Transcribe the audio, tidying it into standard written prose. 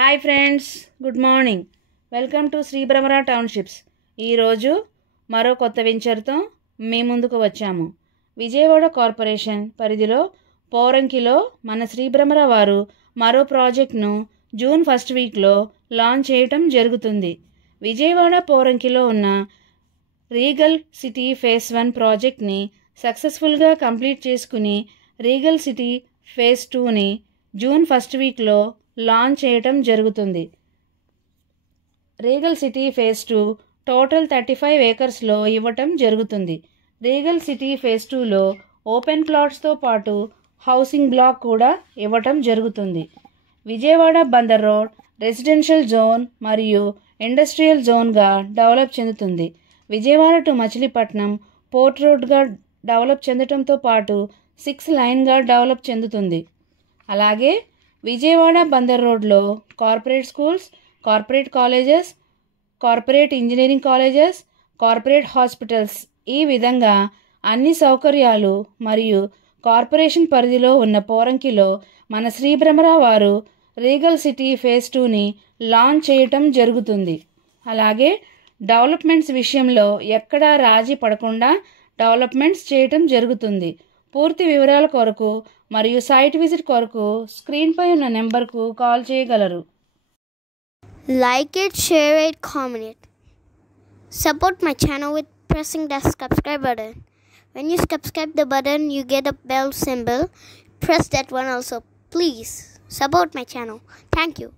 Hi friends, good morning. Welcome to Sri Bhramara townships. ఈరోజు మరో కొత్త వెంచర్తో మీ ముందుకు వచ్చాము. విజయవాడ కార్పొరేషన్ పరిధిలో పోరంకిలో మన శ్రీ భ్రమర వారు మరో ప్రాజెక్ట్ను జూన్ ఫస్ట్ వీక్లో లాంచ్ చేయటం జరుగుతుంది. విజయవాడ పోరంకిలో ఉన్న రీగల్ సిటీ ఫేజ్ 1 ప్రాజెక్ట్ని సక్సెస్ఫుల్గా కంప్లీట్ చేసుకుని రీగల్ సిటీ ఫేజ్ 2ని జూన్ ఫస్ట్ వీక్లో లాంచ్ చేయటం జరుగుతుంది. రీగల్ సిటీ ఫేజ్ 2 టోటల్ 35 ఏకర్స్లో ఇవ్వటం జరుగుతుంది. రీగల్ సిటీ ఫేజ్ 2లో ఓపెన్ ప్లాట్స్తో పాటు హౌసింగ్ బ్లాక్ కూడా ఇవ్వటం జరుగుతుంది. Vijayawada Bandar road residential zone మరియు ఇండస్ట్రియల్ జోన్గా డెవలప్ చెందుతుంది. విజయవాడ టు మచిలీపట్నం పోర్ట్ రోడ్గా డెవలప్ చెందటంతో పాటు 6 లైన్గా డెవలప్ చెందుతుంది. అలాగే విజయవాడ బందర్ రోడ్లో corporate schools, corporate colleges, corporate engineering colleges, corporate hospitals, ఈ విధంగా అన్ని సౌకర్యాలు మరియు కార్పొరేషన్ పరిధిలో ఉన్న పోరంకిలో మన శ్రీ భ్రమర వారు రీగల్ సిటీ ఫేజ్ 2ని లాంచ్ చేయటం జరుగుతుంది. అలాగే డెవలప్మెంట్స్ విషయంలో ఎక్కడా రాజీ పడకుండా డెవలప్మెంట్స్ చేయటం జరుగుతుంది. పూర్తి వివరాల కొరకు మరియు సైట్ విజిట్ కొరకు స్క్రీన్పై ఉన్న నెంబర్కు కాల్ చేయగలరు. Like it, share it, comment it. Support my channel with pressing the subscribe button. When you subscribe the button, you get a bell symbol. Press that one also. Please support my channel. Thank you.